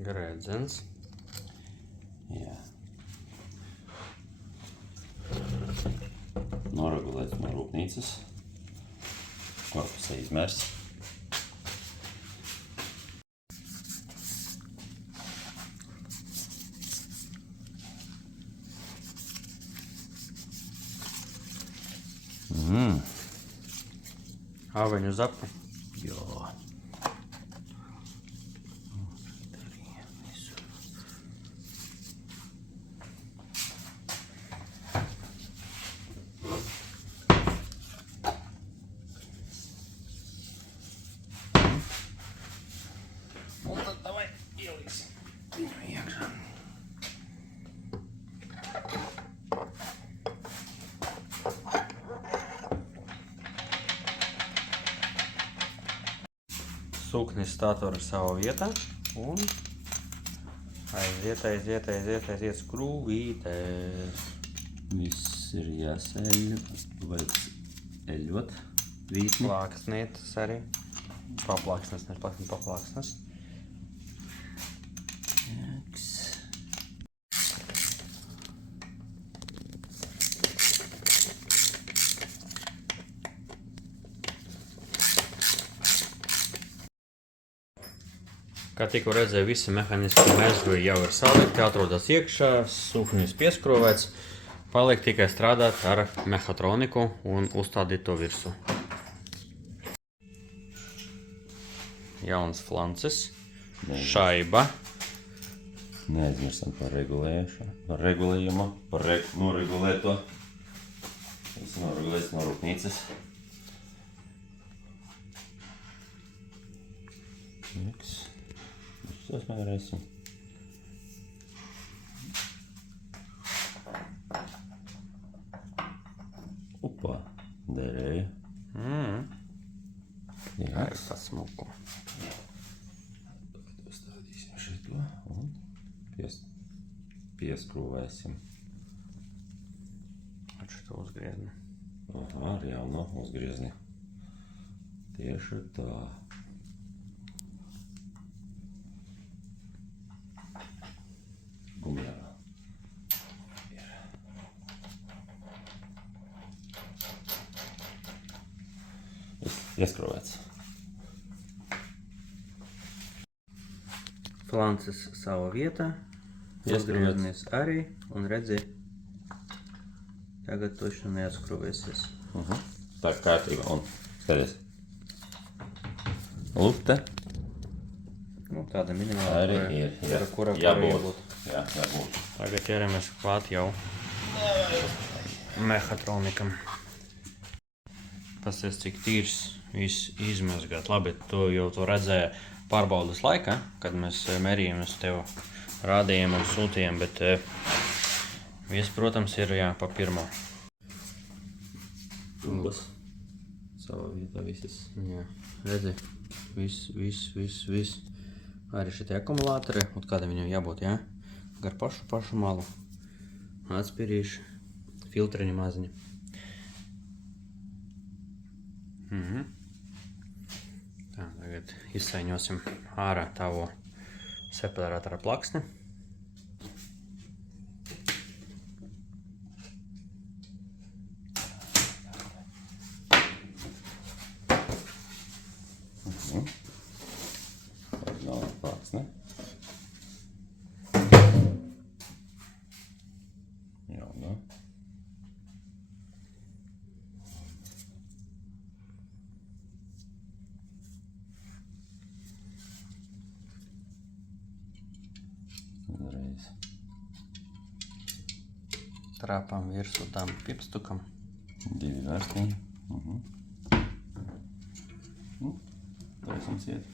Grēdzens. Jā. Noregulēts no rūpnīcas. Korpusa izmērs. Āveņu zapu. Jo. Un tad davai ieliksim iekšā. Suknis stator savā vietā un aiziet skrūvītēs. Viss ir jāsēļ, vajag eļot vītni. Plāksnītes arī. paplāksnes, paplāksnes. Taks. Kā tikko redzēju, visi mehānismi mezgli jau ir salikti, atrodas iekšā, sūknis pieskrovēts. Paliek tikai strādāt ar mehatroniku un uzstādīt to virsū. Jauns flances, šaiba. Neaizmirstam par regulējumu, noregulēto. Tas noregulēts no rūpnīcas. Niks. Tos nevarēsim. Upā, derēja. Jā, ir pa smuku. Stādīsim šito un pieskrūvēsim. Ar šito uzgriezni. Aha, ar jauno uzgriezni. Tieši tā. Gumijā. Ieskrūvēts. Flances sava vietā. Uzgrieznis arī. Un redzi, tagad toši neatskrūvēsies. Tā ir kārtība. Un skaties. Lupte. Nu, tāda minimāla, Arī ir. kura Jābūt. Jā, jābūt. Tagad ķeramies klāt jau mehatronikam. Pasties, cik tīrs viss izmazgāt. Labi, tu jau to redzēji pārbaudas laikā, kad mēs mērījumus tev rādījām un sūtījām, bet viss, protams, ir jā, pa pirmo. Tumbas. Savā vietā visas. Jā, redzi, viss. Arī šitie akumulātori, un kādam viņam jābūt, jā? Gar pašu malu. Atspirīši, filtriņi maziņi. Tā, tagad izsaiņosim ārā tavu separātoru plaksni. Oriģinālā plāksne. Jaunā. Uzreiz. Trāpām virsū tam pirkstukam. 2 vērstiņi. Taisim ciet.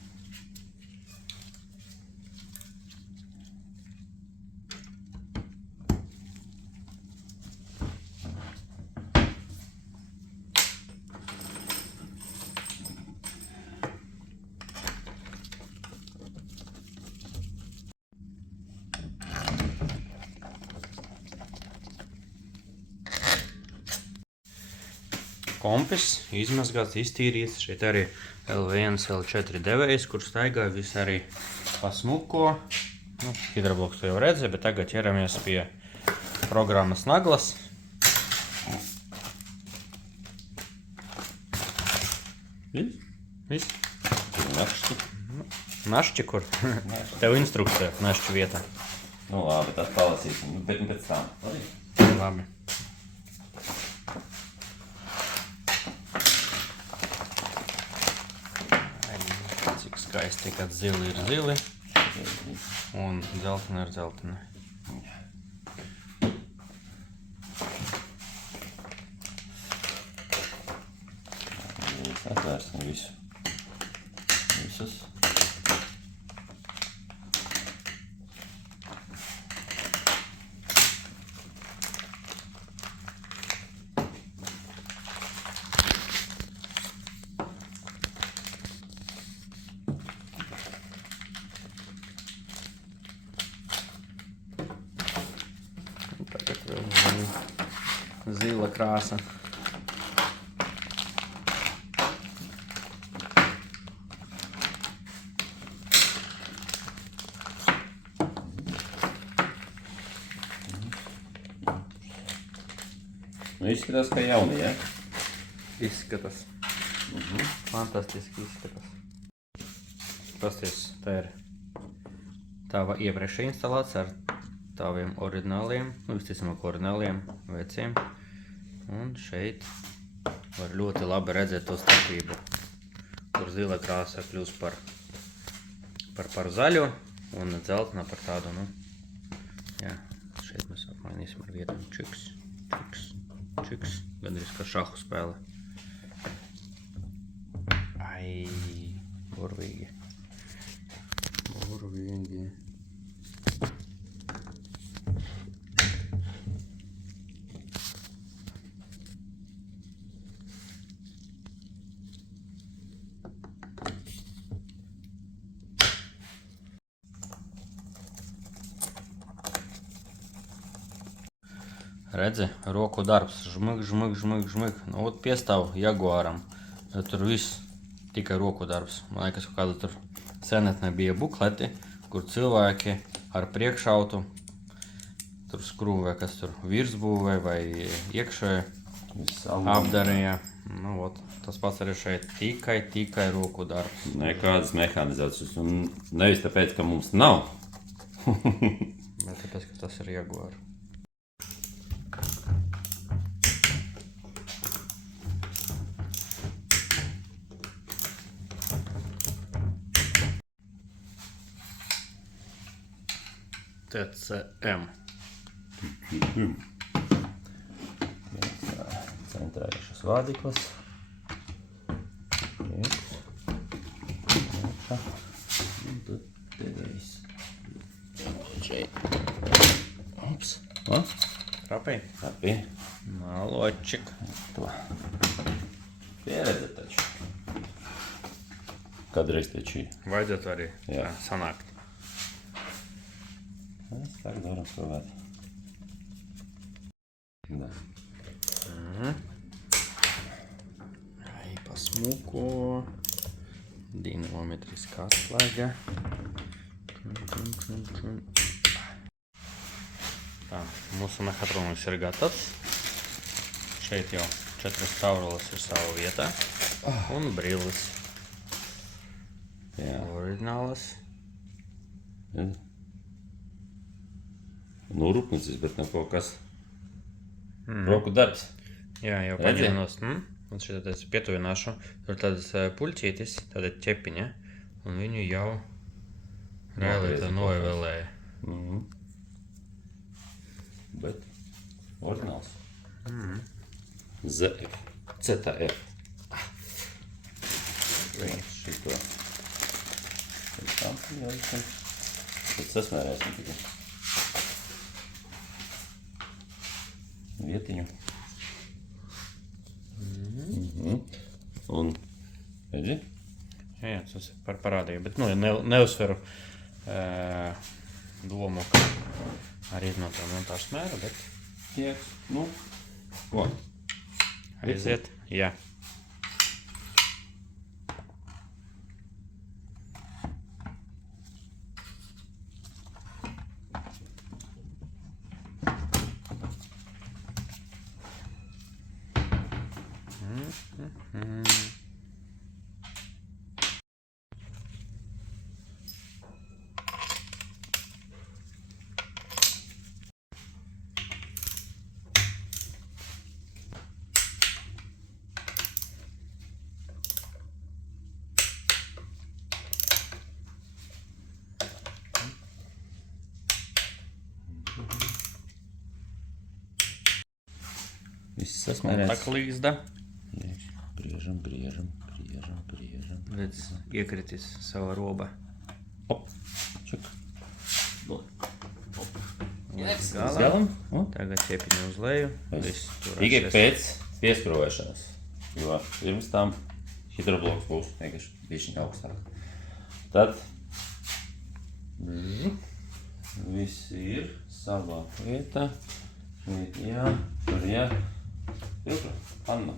Kompis izmazgāts, iztīrīts. Šeit arī L1, L4 devējs, kur staigā viss arī pa smuko. Nu, hidrobloks to jau redzēja, bet tagad ķeramies pie programmas naglas. Viss? Našķi. Našķi kur? Tev instrukcija našķu vietā. Nu labi, tad palasīsim, bet pēc tam. Labi. Cik skaisti, kad zili ir zili un dzeltena ir dzeltena. Atvērsim visu. Visus. Tagad vēl zila krāsa. Nu, izskatās kā jauni, ja? Izskatās. Fantastiski izskatās. Pasties, tā ir tava iepriekšējā instalācija ar taviem oriģināliem, visticamāk oriģināliem veciem. Un šeit var ļoti labi redzēt to starpību, kur zila krāsa kļūst par zaļo un dzeltena par tādu, nu, jā, šeit mēs apmainīsim ar vietām čiks, čiks, čiks, gandrīz kā šahu spēle. Ai, burvīgi. Burvīgi. Redzi, roku darbs, žmig, žmig, žmig, žmig. Nu, ot piestāv Jaguāram. Tur viss tikai roku darbs. Man liekas, kāda tur senetnē bija bukleti, kur cilvēki ar priekšautu tur skrūvē, kas tur virsbūvē vai iekšē apdarīja. Nu, ot, tas pats arī šeit tikai roku darbs. Nekādas mehanizācijas. Un nevis tāpēc, ka mums nav. Bet tāpēc, ka tas ir Jaguāra. TCM. Centrējušas vādiklas. Un tad devējs. Šeit. Ups. O? Trapī? Labi. Maločik. To. Pieredze taču. Kādreiz taču. Vajadzētu arī Jā. sanākt. Mēs tagad varam spēlēt. Da. Ai, pasmuko. Dinamometriskā atslēga. Tā, mūsu mehatronis ir gatavs. Šeit jau 4 taurulas ir savā vietā. Un brilles. Jā. Oriģinālas. Nu, rūpnicis, bet ne kaut kas. Roku darbs. Jā, jau Redzi? paģinos. Un šeit es pietuvināšu. Tur tādas puļķītis, tāda ķepiņa. Un viņu jau reāli tā noevelēja. Bet oriģināls. ZF. ZF. Šito. Pēc tam jālikam. Tad sasmērēsim tikai. Vietiņu. Un, redzi? Jā, tas ir par parādību, bet neuzsveru domu, ka arī izmanto montāžas mēru, bet Tiek, nu, ko? aiziet, jā. Viss sasmērēts. Tā līgzda. Briežam. Redz, iekritis savā robā. Hop, čak. Līdz Galam. galam. Un? Tagad ķepiņu uz leju. Viss Tikai turēsies. pēc pieskrovēšanas. Jo pirms tam hidrobloks būs vienkārši bišķiņ augstāk. Tad viss ir savā vietā. Šeit jā, tur jā. Filtra, panna.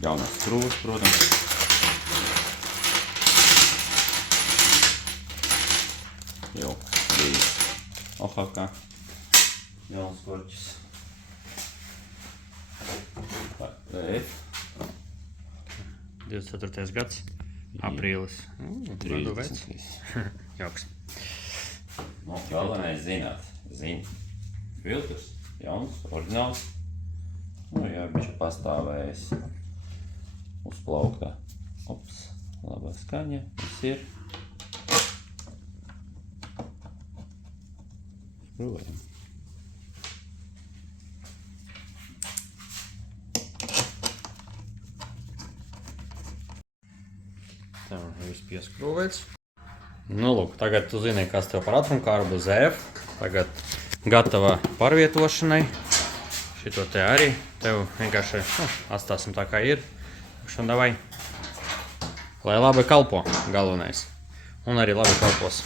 Jaunās skrūves, protams. Jau bija Oha, kā. Jauns korķis. Tā, tēt. 24. gads. Aprīlis. Gadu vecs. 30. Jauks. Nu, galvenais zināt. Zini. Filtrs. Jauns, oriģināls. Nu, jā, bišķi pastāvējis. Uzplaukta. Ops. Labā skaņa. Viss ir. Sprūvējam. Tā, viss pieskrūvēts. Nu, lūk, tagad tu zini, kas tev par atrumkārbu ZF. Tagad gatava pārvietošanai. Šito te arī tev vienkārši atstāsim tā kā ir. Un davai. Lai labi kalpo, galvenais. Un arī labi kalpos.